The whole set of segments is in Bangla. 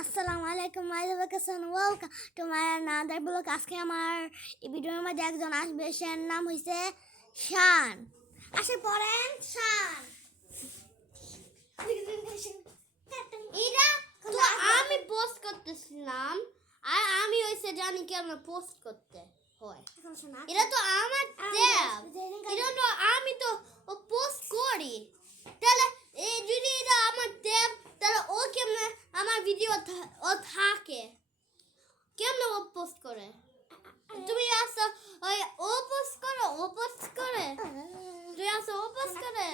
আসসালামু আলাইকুম welcome to my another blog. আজকে আমার এই ভিডিওর মধ্যে একজন আসবে, সে নাম হইছে শান। আসে পড়েন শান। এটা তো আমি পোস্ট করতেছিলাম আর আমি হইছে জানি কেমন পোস্ট করতে হয়। এটা তো আমার ট্যাব, এটা তো আমি তো পোস্ট করি। তাহলে এই যদি এটা আমার ট্যাব, তাহলে ও কেমন আমার ভিডিও ও থাকে কেমন ও পোস্ট করে? তুমি আসো ওই ও পোস্ট করে তুই আসো ও পোস্ট করে।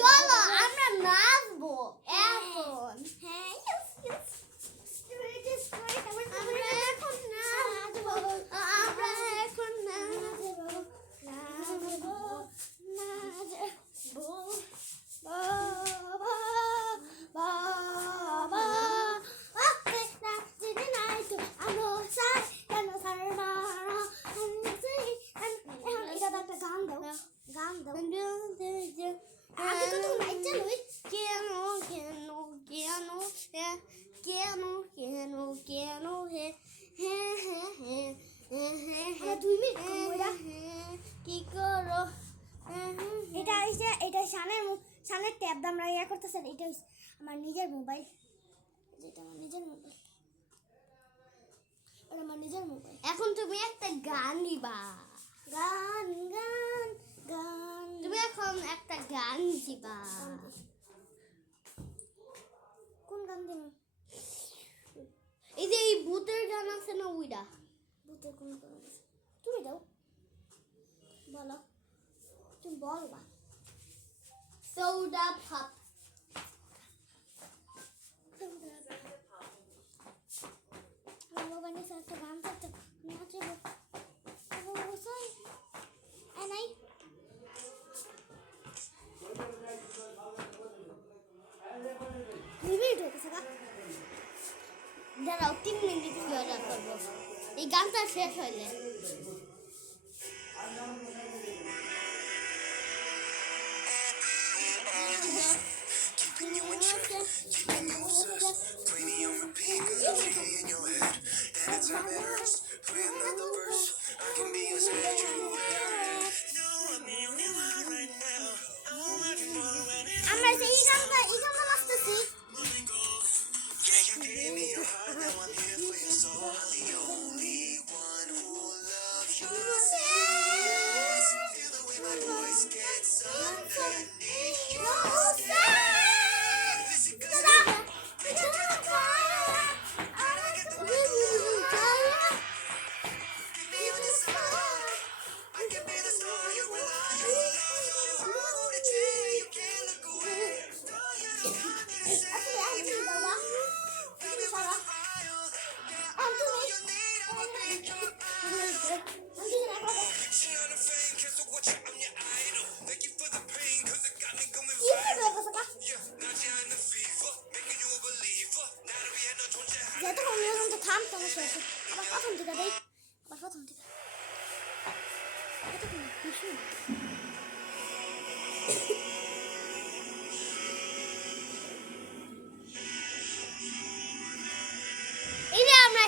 চলো আমরা নাচবো এখন। আমরা এখন নাচবো। কি করো? এটা শানের ট্যাব আমরা ইয়া করতেছেন। এটা আমার নিজের মোবাইল, যেটা আমার নিজের মোবাইল, এটা আমার নিজের মোবাইল। এখন তুমি একটা গান দিবা। গান গান গান তুমি এখন একটা গান দিবা। কোন গান দিন? এই যে এই ভূতের গান আছে না, ওইটা। ভূতের কোন গান আছে? তুমি দাও, বলো, তুমি বলবা। Soda pop. মোবাইলে একটা গান করতে নাচবো। নাই দাঁড়াও 3 মিনিট জয়রা করবো এই গানটা শেষ হইলে। আমরা এই গানটা নাচতেছি। থামতো না শেষ, আবার প্রথম থেকে দেই, আবার প্রথম থেকে। এই যে আমরা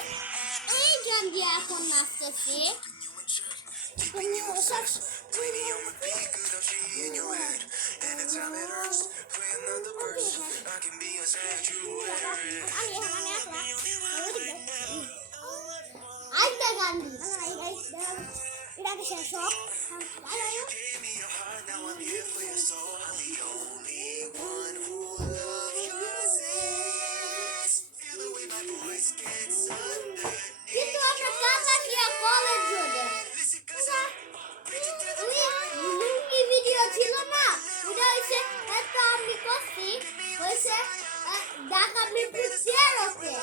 এই গান দিয়ে এখন নাচতেছি। আরেকটা গান দিই। এটা আগে শেষ হোক। কিন্তু আমরা কাকাটিয়া কলেজ রোডে লুঙ্গি ভিডিও ছিল না, ওটা হয়েছে একটা আমি করছি, হয়েছে Dhaka Mirpur 13-তে।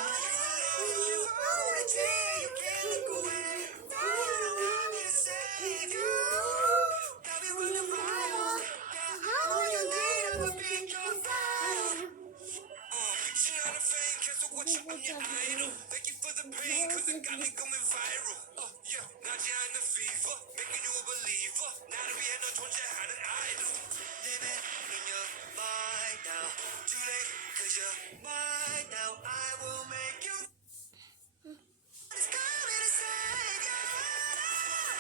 Right now, I will make you. It's coming to save you.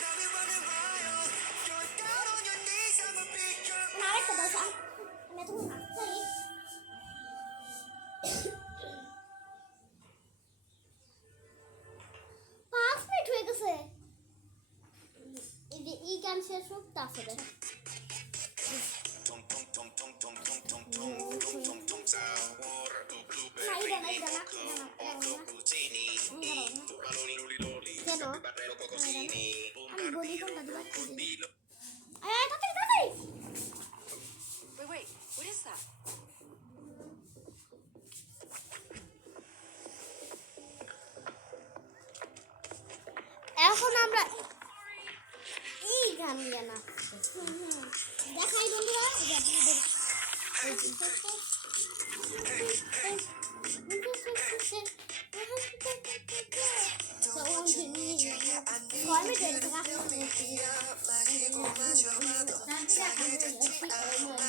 Now we're running wild. You're down on your knees. I'm a big girl. আরেকটা দাও শান আমি এত নাচতে চাই পাঁচ মিনিট হয়ে গেছে এই যে এই গান শেষ হোক তারপরে না এটা না কেন আমি বলি কোনটা দিবা তাড়াতাড়ি Wait, what is that? এখন আমরা এই গান গানা দেখাই বন্ধুরা Like it,